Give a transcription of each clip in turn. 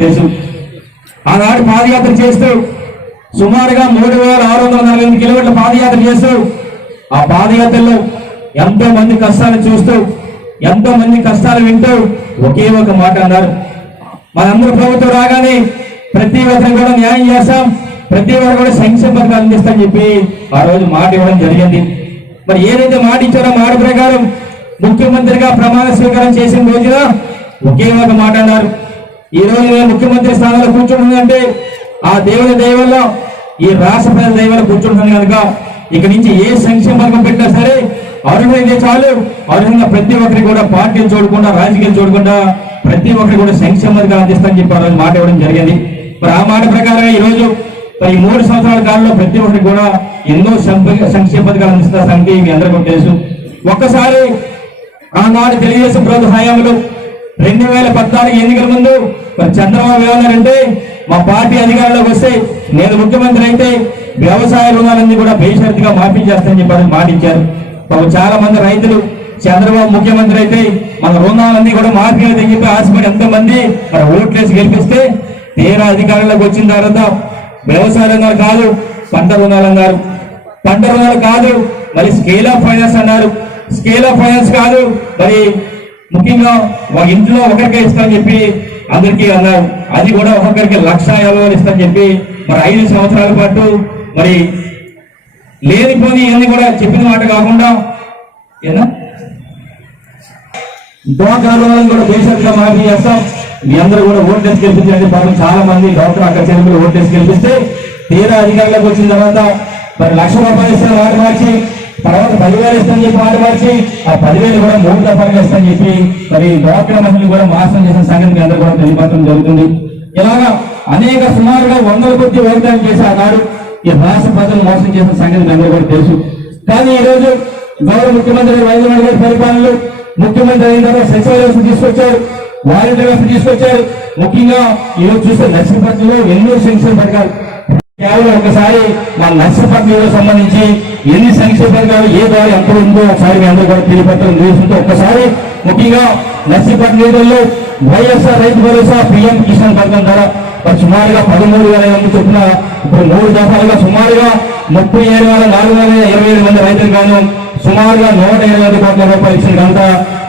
తెలుసు. ఆనాడు పాదయాత్ర చేస్తూ సుమారుగా 3648 కిలోమీటర్ల పాదయాత్ర చేస్తూ ఆ పాదయాత్రలో ఎంతో మంది కష్టాలు చూస్తూ ఎంతో మంది కష్టాలు వింటూ ఒకే ఒక మాట అన్నారు, మనందరూ ప్రభుత్వం రాగానే ప్రతి ఒక్కరికి కూడా న్యాయం చేస్తాం, ప్రతి ఒక్కరు కూడా సంక్షేమ పథకాలు అందిస్తామని చెప్పి ఆ రోజు మాట ఇవ్వడం జరిగింది. మరి ఏదైతే మాట ఇచ్చారో మాట ప్రకారం ముఖ్యమంత్రిగా ప్రమాణ స్వీకారం చేసిన రోజున ఒకే ఒక మాట అన్నారు, ఈ రోజు నేను ముఖ్యమంత్రి స్థానంలో కూర్చుంటుందంటే ఆ దేవుని దయ వల్ల ఈ రాష్ట్ర ప్రజల దయ వల్ల కూర్చుంటుంది కనుక ఇక నుంచి ఏ సంక్షేమ పథకం పెట్టినా సరే అర్హులైతే చాలు, అర్హంగా ప్రతి ఒక్కరికి కూడా పార్టీలు చూడకుండా రాజకీయాలు చూడకుండా ప్రతి ఒక్కరికి కూడా సంక్షేమ పథకాలు అందిస్తామని చెప్పి ఆ రోజు మాట ఇవ్వడం జరిగింది. మరి ఆ మాట ప్రకారంగా ఈ రోజు ఈ 3 సంవత్సరాల కాలంలో ప్రతి ఒక్కరికి కూడా ఎన్నో సంక్షేమ పథకాలు అందిస్తున్న సంగతి మీ అందరికీ తెలుసు. ఒక్కసారి ఆనాడు తెలుగుదేశం ప్రభుత్వ హయాంలో 2014 ఎన్నికల ముందు మరి చంద్రబాబు ఏమన్నారంటే మా పార్టీ అధికారంలోకి వస్తే నేను ముఖ్యమంత్రి అయితే వ్యవసాయ రుణాలన్నీ కూడా బేషరతుగా మాఫీ చేస్తానని చెప్పి మాట ఇచ్చారు. చాలా మంది రైతులు చంద్రబాబు ముఖ్యమంత్రి అయితే మన రుణాలన్నీ కూడా మాఫీ అవుతాయని చెప్పి ఆశపడి ఎంతో మంది మరి ఓట్లేసి గెలిపిస్తే తీరా అధికారంలోకి వచ్చిన తర్వాత వ్యవసాయ రుణాలు కాదు పంట రుణాలు అన్నారు, పంట రుణాలు కాదు మరి స్కేల్ ఆఫ్ ఫైనాన్స్ అన్నారు, స్కేల్ ఆఫ్ ఫైనాన్స్ కాదు మరి ముఖ్యంగా ఒక ఇంట్లో ఒకరికే ఇస్తామని చెప్పి అందరికీ అన్నారు, అది కూడా ఒక్కొక్కరికి 1,50,000 ఇస్తామని చెప్పి మరి 5 సంవత్సరాల పాటు మరి లేనిపోని ఇవన్నీ కూడా చెప్పిన మాట కాకుండా డ్వాక్రా రుణాలను కూడా బేషరతుగా మాఫీ చేస్తాం, మీ అందరూ కూడా ఓటేసి గెలిపించండి. పాపం చాలా మంది డాక్టర్ అక్క చెరువులు ఓటేసి గెలిపిస్తే తీరా అధికారులకు వచ్చిన తర్వాత మరి ₹1,00,000 ఇస్తాను మాట మార్చి తర్వాత 10,000 ఇస్తామని చెప్పి మాట మార్చి ఆ 10,000 కూడా 3 దఫాలుగా ఇస్తామని చెప్పి మరి డ్వాక్రా మహిళలు కూడా మోసం చేసిన సంగతి అందరూ కూడా తెలియపరచడం జరుగుతుంది. ఇలాగా అనేక సుమారుగా 100 కొద్ది వాగ్దానం చేసి ఆనాడు ఈ రాష్ట్ర ప్రజలు మోసం చేసిన సంగతి అందరూ కూడా తెలుసు. కానీ ఈ రోజు గౌరవ ముఖ్యమంత్రి వైద్యనాథ్ గారి పరిపాలనలో ముఖ్యమంత్రి అయిన తర్వాత సచివాలయం తీసుకొచ్చారు, వాలంటీర్ వ్యవస్థ తీసుకొచ్చారు. ముఖ్యంగా ఈరోజు చూస్తే నర్సీపట్నంలో ఎన్నో సంక్షేమ పథకాలు కేవలం ఒకసారి మా నర్సీపట్నంలో సంబంధించి ఎన్ని సంక్షేమ పథకాలు ఏ ద్వారా ఎంత ఉందో ఒకసారి మీ అందరూ కూడా తెలియపరచడం చూస్తుంటే ఒక్కసారి ముఖ్యంగా నర్సీపట్నంలో వైఎస్ఆర్ రైతు భరోసా PM కిసాన్ పథకం ద్వారా సుమారుగా 13,000 చొప్పున ఇప్పుడు 3 దఫాలుగా సుమారుగా 37,427 మంది రైతులు గాను సుమారుగా 120 కోట్ల రూపాయలు ఇచ్చిన కనుక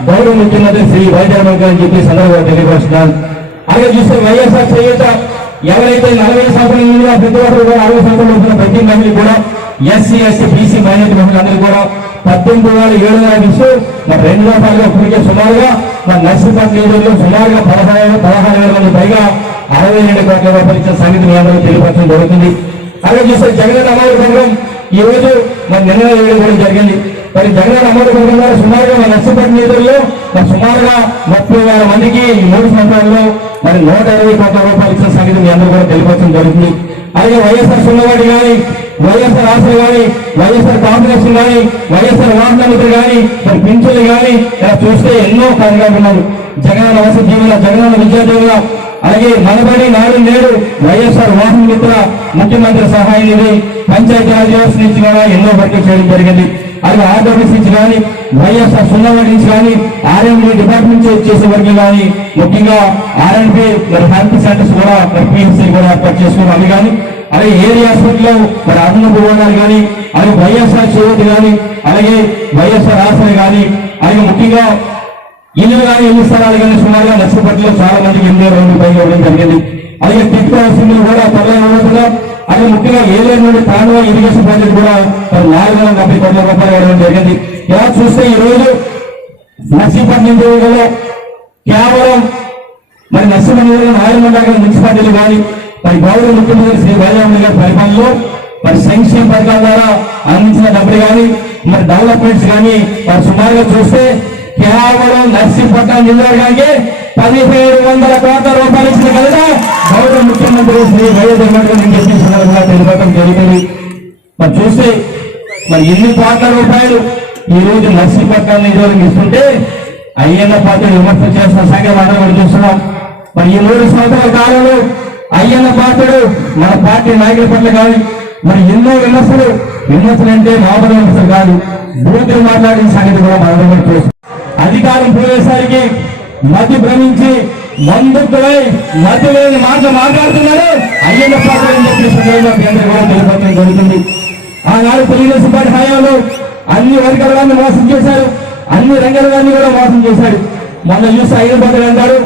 గౌరవ ముఖ్యమంత్రి శ్రీ వైఎస్ అని చెప్పి సందర్భంగా తెలియపరుస్తున్నారు. అలాగే చూస్తే వైఎస్ఆర్ చేయూత ఎవరైతే 40 సంవత్సరాల ముందు ప్రతి ఒక్కరు కూడా 60 సంవత్సరాలు ఉంటున్న ప్రతి మహిళలు కూడా SC, ST, BC మైనారిటీ మహిళలందరూ కూడా 18,700 ఇస్తూ మరి 2 దఫాలుగా ఇప్పటికే సుమారుగా మన నర్సీపట్నం సుమారుగా 16,000 మంది పైగా 62 కోట్ల రూపాయలు ఇచ్చిన సంగతి మీ అందరూ తెలియపరచడం జరుగుతుంది. అలాగే చూస్తే జగన్ అమలు పథకం ఈ రోజు మన నిర్ణయం వేయడం కూడా జరిగింది. మరి జగన్ అమలు పథకం ద్వారా సుమారుగా మన నర్సీపట్నం నిధుల్లో మరి సుమారుగా 30,000 మందికి ఈ 3 సంవత్సరాల్లో మరి 120 కోట్ల రూపాయలు ఇచ్చిన సంగతి మీ అందరూ కూడా తెలియపరచడం జరుగుతుంది. అలాగే వైఎస్ఆర్ సున్నవాడి కానీ వైఎస్ఆర్ ఆశలు కానీ వైఎస్ఆర్ కాంగ్రెస్ కానీ వైఎస్ఆర్ వాహనమిత్రులు కానీ మరి పింఛన్లు కానీ ఇలా చూస్తే ఎన్నో కార్యక్రమాలు ఉన్నారు. జగనన్న వసతి దీవెన, జగనన్న విద్యా దీవెన, అలాగే మనబడి నాడు నేడు వైఎస్ఆర్ వాహన మిత్ర, ముఖ్యమంత్రి సహాయ నిధి, పంచాయతీ రాజ్ వ్యవస్థ నుంచి కూడా ఎన్నో వర్కులు చేయడం జరిగింది. అలాగే ఆర్డబ్ల్యూసీ నుంచి కానీ వైఎస్ఆర్ సున్నవాడి నుంచి కానీ R&D డిపార్ట్మెంట్ చేసే వర్కులు కానీ ముఖ్యంగా R&D మరి హెల్త్ సెంటర్స్ కూడా మరి PHC కూడా ఏర్పాటు చేసుకోవడం అవి కానీ అలాగే ఏరియా హాస్పిటల్లో మరి అదనపు భవనాలు కానీ అలాగే వైఎస్ఆర్ చేయూత కానీ అలాగే వైఎస్ఆర్ ఆసరా కానీ అలాగే ముఖ్యంగా ఇల్లు కానీ ఇల్లు స్థలాలు కానీ సుమారుగా నర్సీపట్నంలో చాలా మందికి 8,000 పైగా ఇవ్వడం జరిగింది. అలాగే టిప్ హౌసింగ్ కూడా త్వరలో ఇవ్వబోతున్నాం. అలాగే ముఖ్యంగా ఏలూరు నుండి తాండవ ఇరిగేషన్ ప్రాజెక్ట్ కూడా 440 కోట్ల రూపాయలు ఇవ్వడం జరిగింది. ఇలా చూస్తే ఈ రోజు నర్సీపట్నం జిల్లాలో కేవలం మరి నర్సీపట్నం నాయమండలం మున్సిపాలిటీలు కానీ మరి గౌరవ ముఖ్యమంత్రి శ్రీ వైఎస్ గారి పరిపాలనలో మరి సంక్షేమ పథకాల ద్వారా అందించిన డబ్బులు కానీ మరి డెవలప్మెంట్స్ కానీ మరి సుమారుగా చూస్తే కేవలం నర్సీపట్నం జిల్లాకి 1,700 కోట్ల రూపాయలు ఇచ్చిన కనుక గౌరవ ముఖ్యమంత్రి శ్రీ వైఎస్ జగన్ చెప్పి సందర్భంగా తెలియడం జరిగింది. మరి చూస్తే మరి ఎన్ని కోట్ల రూపాయలు ఈ రోజు నర్సీపట్నం నిధులకు ఇస్తుంటే అయ్యన్న పాత్రుడు విమర్శ చేస్తున్న సంఖ్య మనం చూస్తున్నాం. మరి ఈ 3 సంవత్సరాల కాలంలో అయ్యన్న పాత్రుడు మన పార్టీ నాయకుల పట్ల కానీ మరి ఎన్నో విమర్శలు అంటే మామూలు విమర్శలు కాదు, బూతులు మాట్లాడిన సంగతి కూడా మనం చూస్తాం. అధికారం పోయేసరికి మతి భ్రమించి మందుకులై మధ్య లేని మాటలు మాట్లాడుతున్నారు అయ్యన్న పాత్ర అని చెప్పి సందర్భంగా మీ అందరూ కూడా తెలియపడడం జరుగుతుంది. ఆనాడు తెలుగుదేశం పార్టీ హయాంలో అన్ని వర్గాల వారిని మోసం చేశారు, అన్ని రంగాల వారిని కూడా మోసం చేశాడు. మొన్న చూసి అయ్యన్న పాత్ర అంటారు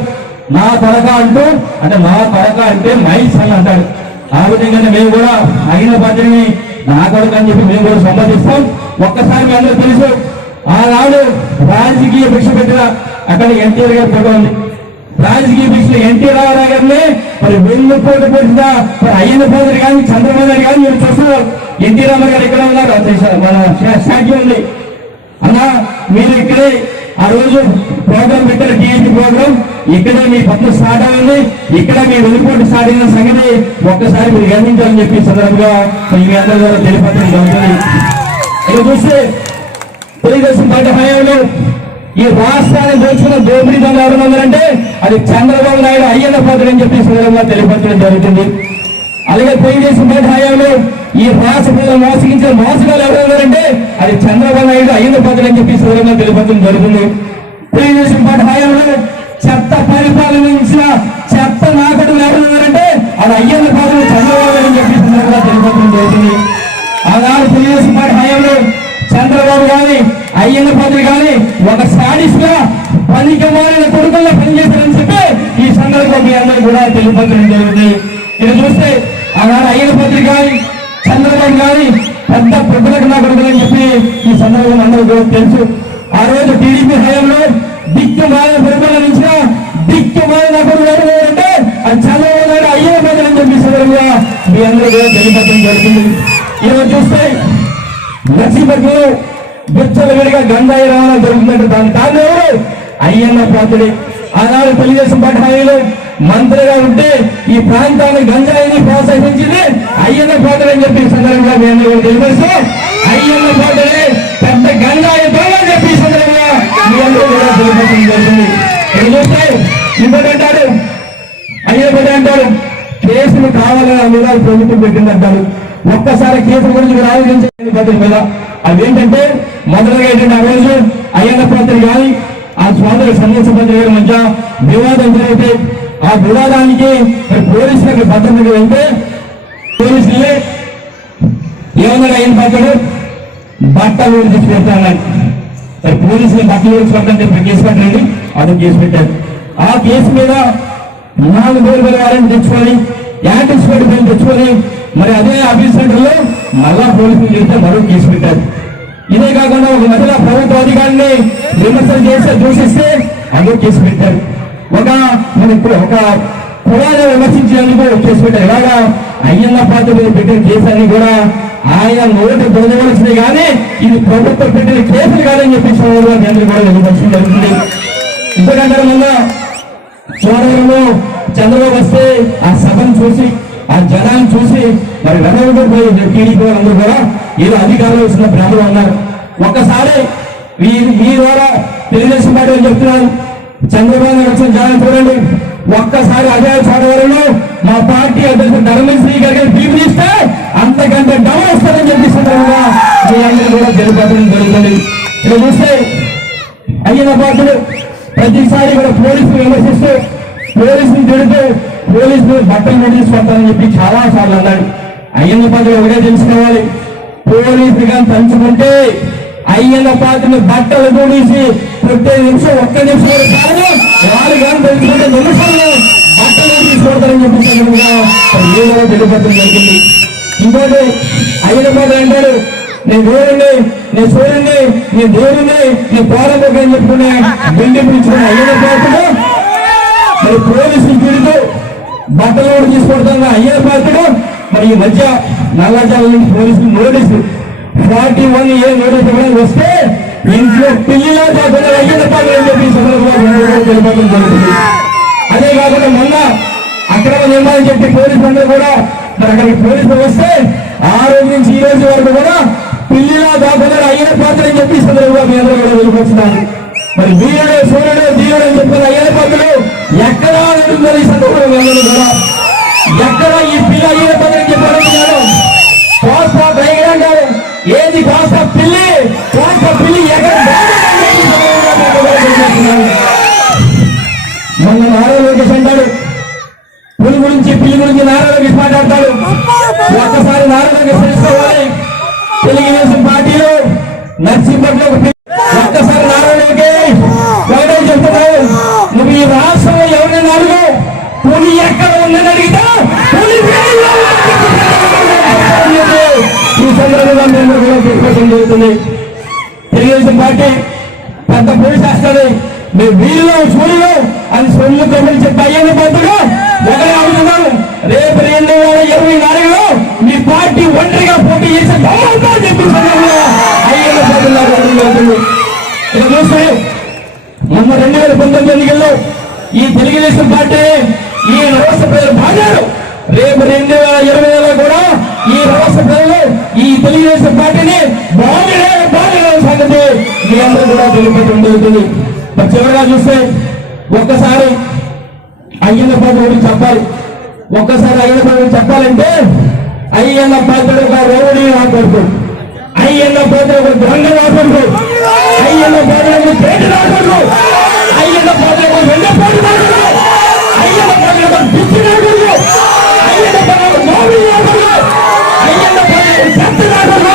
నా కొడక అంటూ, అంటే మా కొడక అంటే మైల్స్ అని అంటాడు. ఆ విధంగానే మేము కూడా అయ్యన్న పాత్రని నా కొడక అని చెప్పి మేము కూడా సంపాదిస్తాం. ఒక్కసారి మీ అందరూ తెలుసు, ఆనాడు రాజకీయ భిక్ష పెట్టిన అక్కడ ఎన్టీఆర్ గారి ఫోటో ఉంది. రాజకీయ భిక్ష ఎన్టీ రామారావు గారిని మరి వెన్ను పోటీ పెట్టిన మరి అయ్యన్న పాత్ర కానీ చంద్రబాబు నాయుడు కానీ మీరు చూస్తున్నారు. ఎన్టీ రామారావు గారు ఎక్కడ ఉన్నారు, మన సాధ్యం ఉంది అన్న. మీరు ఇక్కడే ఆ రోజు ప్రోగ్రామ్ పెట్టారు, టీఎస్పీ ప్రోగ్రామ్. ఇక్కడే మీ పత్రం స్టార్ట్ అయింది, ఇక్కడ మీ వెలుపుకోటి స్టార్ట్ అయిన సంగతి ఒక్కసారి మీరు గమనించాలని చెప్పి సందర్భంగా మీ అందరి ద్వారా తెలియపరచడం జరుగుతుంది. ఇక చూస్తే తెలుగుదేశం పార్టీ హయాంలో ఈ రాష్ట్రాన్ని దోచుకున్న దోపిడీ దొంగ ఎవరు ఉన్నారంటే అది చంద్రబాబు నాయుడు అయ్యన్న పాత్ర అని చెప్పి సందర్భంగా తెలియపరచడం జరుగుతుంది. అలాగే తెలుగుదేశం పార్టీ హయాంలో ఈ రాష్ట్ర ప్రజలు మోసగించిన మోసగాలు ఎవరు ఉన్నారంటే అది చంద్రబాబు నాయుడు అయ్యన్న పాత్ర అని చెప్పి సందర్భంగా తెలియపరచడం జరుగుతుంది. తెలుగుదేశం పార్టీ హయాంలో చెత్త పరిపాలన చెత్త నాయకుడు ఎవరు ఉన్నారంటే అది అయ్యన్న పాత్ర చంద్రబాబు అని చెప్పి సందర్భంగా తెలియపరచడం జరుగుతుంది. ఆనాడు తెలుగుదేశం పార్టీ హయాంలో చంద్రబాబు గాని అయ్యన్న పాత్ర గాని ఒక సాడిస్ గా పనికి మారిన కొడుకుల్లో పనిచేశారని చెప్పి ఈ సందర్భంగా మీ అందరూ కూడా తెలియపరచడం జరుగుతుంది. ఇది చూస్తే ఆనాడు అయ్యన్న పాత్ర గాని చంద్రబాబు గాని పెద్ద ప్రజలకు నా కొడుకులని చెప్పి ఈ సందర్భంగా అందరూ కూడా తెలుసు. ఆ రోజు టీడీపీ హయాంలో దిక్కు మారిన పరిపాలన దిక్కు మారిన కొడుకు అంటే అది చంద్రబాబు నాయుడు అయ్యన్న పాత్ర అని చెప్పి సందర్భంగా మీ అందరూ కూడా తెలియపరచడం జరుగుతుంది. ఈరోజు చూస్తే నర్సీపట్నంలో విచ్చలవిడిగా గంజాయి రవాణా జరుగుతుందంటే దాని కారణం ఎవరు? అయ్యన్న పాత్రుడే. ఆనాడు తెలుగుదేశం పార్టీ హయాంలో మంత్రిగా ఉంటే ఈ ప్రాంతానికి గంజాయిని ప్రోత్సహించింది అయ్యన్న పాత్ర అని చెప్పి సందర్భంగా మీ అందరూ తెలియపరుస్తూ అయ్యన్న పాత్రుడే పెద్ద గంజాయి దొంగ అని చెప్పి సందర్భంగా మీ అందరూ కూడా తెలియపరచడం జరుగుతుంది. ఇక్కడ చూస్తే ఇంకోటి అంటారు, అయ్యన్న పాత్ర అంటారు కేసులు కావాలని మీద ప్రభుత్వం పెట్టిందంటారు. ఒక్కసారి కేసుల గురించి మీరు ఆలోచించే పద్ధతి మీద అవేంటంటే మొదలుగా ఏంటంటే ఆ రోజు అయ్యన్న పాత్ర కానీ ఆ స్వాతంత్ర సందేశ పత్రిక గారి మధ్య వివాదం జరిగితే ఆ వివాదానికి పోలీసులకు భద్రతగా వెళ్తే పోలీసులే ఏమన్నాడు అయ్యన్న పాత్రుడు బట్టలు తెచ్చి పెడతాడు. పోలీసులు బట్టలు తెచ్చుకోవడానికి కేసు పెట్టండి, అది కేసు పెట్టారు. ఆ కేసు మీద 4 రోజుల వారెంట్ తెచ్చుకొని యాంటిసిపేట్ బిల్ తెచ్చుకొని మరి అదే ఆఫీస్ సెంటర్ లో మళ్ళా పోలీసులు చేస్తే మరో కేసు పెట్టారు. ఇదే కాకుండా ఒక మహిళా ప్రభుత్వ అధికారిని విమర్శలు చేస్తే దూషిస్తే అదో కేసు పెట్టారు. ఒక కులాన్ని విమర్శించేందుకు కేసు పెట్టారు. ఇలాగా అయ్యన్న పాత్ర మీద పెట్టిన కేసు అని కూడా ఆయన నోటి దొరకవలసింది కానీ ఇది ప్రభుత్వం పెట్టిన కేసులు కాదని చెప్పి అందరూ కూడా విమర్శించడం జరుగుతుంది. ఇంతకంటే మొన్న చోడవరంలో చంద్రబాబు వస్తే ఆ సభను చూసి ఆ జనాన్ని చూసి మరి వెనక టీడీపీ వాళ్ళందరూ కూడా ఏదో అధికారంలో వచ్చిన బ్రహ్మలు ఉన్నారు. ఒక్కసారి మీ ద్వారా తెలుగుదేశం పార్టీ చెప్తున్నారు, చంద్రబాబు నాయుడు వచ్చిన జనాన్ని చూడండి. ఒక్కసారి అదే చోడవరంలో మా పార్టీ అధ్యక్షుడు ధర్మశ్రీ గారికి పిలుపునిస్తే అంతకంటే డౌన్ వస్తారని చెప్పి సందర్భంగా మీ అందరూ కూడా తెలియపరచడం జరుగుతుంది. ఇక్కడ చూస్తే అయ్యన్న పాత్రుడు ప్రతిసారి కూడా పోలీసులు విమర్శిస్తూ పోలీసులు తిడుతూ పోలీసులు బట్టలు నడిచిపోతారని చెప్పి చాలా సార్లు అన్నాడు. అయ్యన్న పాత్ర ఒకటే తెలుసుకోవాలి, పోలీసులు కానీ తలుచుకుంటే అయ్యన్న పాత్రను బట్టలు కూడేసి ప్రతి నిమిషం ఒక్క నిమిషం కాదు వాళ్ళు కానీ తెలుసుకుంటే నిమిషంలో బట్టలు తీసుకొడతారని చెప్పి సందర్భంగా తెలియపరచడం జరిగింది. ఇంకోటి అయ్యన్న పాత్ర అంటాడు నేను దేవుడిని, నేను సూర్యుడిని, నేను దేవుడిని, నేను పోరాటం అని చెప్పుకునే బిల్డింగ్ ఇచ్చుకున్న అయ్యన్న పాత్రుడు మరి పోలీసులు తిడుతూ బట్టలు కూడా తీసుకొడతాను అయ్యన్న పాత్రుడు. మరి ఈ మధ్య నల్లజాల నుంచి పోలీసులు నోటీసు 41A నోటీసు ఇవ్వడానికి వస్తే ఇంట్లో పిల్లిలా కాకుండా అయ్యన్న పాత్ర అని చెప్పి సందర్భంగా తెలిపడం జరుగుతుంది. అదే కాకుండా మొన్న అక్రమ నిర్మాణం చెప్పి పోలీసులు అందరూ కూడా మరి అక్కడికి పోలీసులు వస్తే ఆ రోజు నుంచి ఈ రోజు వరకు కూడా పిల్లిలా కాకుండా అయ్యన్న పాత్ర అని చెప్పి సందర్భంగా మీ అందరూ కూడా వెలువచ్చున్నారు. మరి వీరుడు సూర్యుడు దీవుడు అని చెప్పిన అయ్యన్న పాత్రుడు ఎక్కడా ఉంటుందో ఈ సందర్భంగా మీ అందరూ కూడా ఎక్కడ ఈ పిల్ల అయ్యన్న పాత్ర అని చెప్పారు కోస్తా డైగ్రామ్ గారు ఏది కోస్తా పిల్లి ఎక్కడ మొన్న నారా లోకేష్ గురించి పిల్లి గురించి నారా లోకేష్ మాట్లాడతాడు. ఒక్కసారి నారా లోకేష్ తెలుసుకోవాలి. తెలుగుదేశం పార్టీలో నర్సీపట్నం ఒక్కసారి నారా లోకేష్ ఒకటే చెప్తున్నావు, నువ్వు ఈ రాష్ట్రంలో ఎవరైనా అడుగు పులి ఎక్కడ ఉందని అడిగితే పులి ఈ సందర్భంగా మేము కూడా తీసుకోవడం జరుగుతుంది. తెలుగుదేశం పార్టీ పెద్ద పొడి చేస్తుంది. మీరు వీళ్ళు సూర్యులు అది సొమ్ము కబుర్లు చెప్పి అయ్యని పొద్దుగా ఒకరే అడుగుతున్నాను. రేపు 2024లో మీ పార్టీ ఒంటరిగా పోటీ చేసే దమ్ముందా చెప్పి అయ్యన్న పొద్దున్నారు. ఇక చూస్తే మొన్న 2019 ఎన్నికల్లో ఈ తెలుగుదేశం పార్టీ ఈ రాష్ట్ర ప్రజలు బాగారు. రేపు 2020లో కూడా ఈ రాష్ట్ర ప్రజలు ఈ తెలుగుదేశం పార్టీని బాగా సంగతి మీ అందరూ కూడా తెలియపడం జరుగుతుంది. చివరిగా చూస్తే ఒక్కసారి అయ్యన్న పాత్ర గురించి చెప్పాలి. ఒక్కసారి అయ్యన్న పాత్ర గురించి చెప్పాలంటే అయ్యన్న పాత్ర ఒక రౌడీ మాట్లాడుతూ, అయ్యన్న పాత్ర ఒక దొంగ మాట్లాడుతూ, అయ్యన్న పాత్ర ఒక పేట మాట్లాడుతూ, అయ్యన్న పాత్ర ఒక వెన్నపాటు మాట్లాడుతూ, అయ్యన్న పాత్ర ఒక పిచ్చి మాట్లాడుతూ, అయ్యన్న పాత్ర ఒక మోడీ మాట్లాడుతూ, అయ్యన్న పాత్ర ఒక చెత్త మాట్లాడుతూ,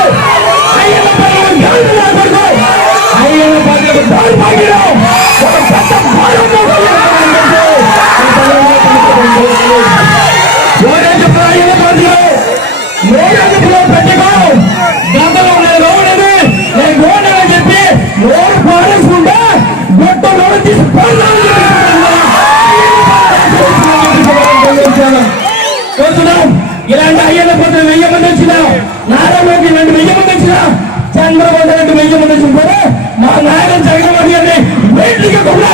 అయ్యన్న పాత్ర ఒక గాలి మాట్లాడుతూ, అయ్యన్న పాత్ర ఒక దారి మాట్లాడు ఒక పెద్ద పెట్టుకో గతంలో నేను రోడ్డు నేను రోడ్డు చెప్పి రోడ్డు పారేసుకుంటే గొట్ట రోడ్డు తీసుకున్నాం. ఇలాంటి అయ్యన్న పత్రం 1000 మంది వచ్చినా, నారాయణకి 1000 మంది వచ్చినా, చంద్రబాబు 1000 మంది వచ్చిన కూడా మా నాయకుడు జగన్మోహన్ గారిని వేటికి కూడా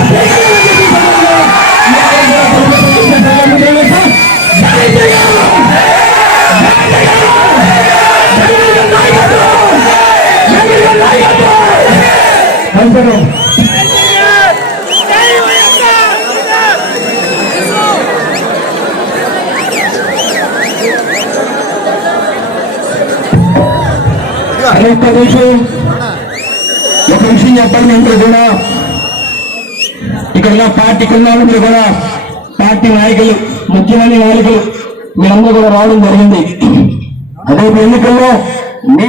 ఒక విషయం చెప్పాలి. మేము కూడా ఇక్కడ పార్టీ మీరు కూడా పార్టీ నాయకులు ముఖ్యమైన నాయకులు మీరందరూ కూడా రావడం జరిగింది. అదే ఎన్నికల్లో